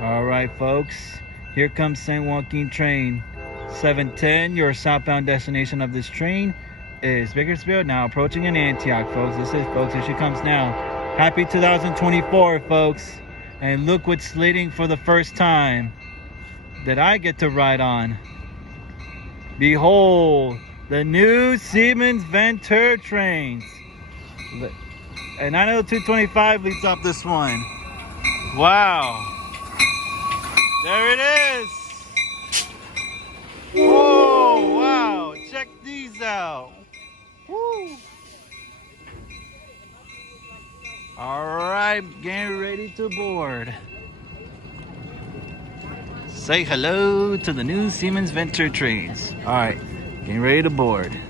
All right, folks. Here comes St. Joaquin train. 710, your southbound destination of this train is Bakersfield, now approaching in Antioch, folks. Here she comes now. Happy 2024, folks. And look what's slating for the first time that I get to ride on. Behold, the new Siemens Venture trains. And 90225 leads off this one. Wow. There it is. Whoa, wow. Check these out. Woo. All right, getting ready to board. Say hello to the new Siemens Venture trains. All right, getting ready to board.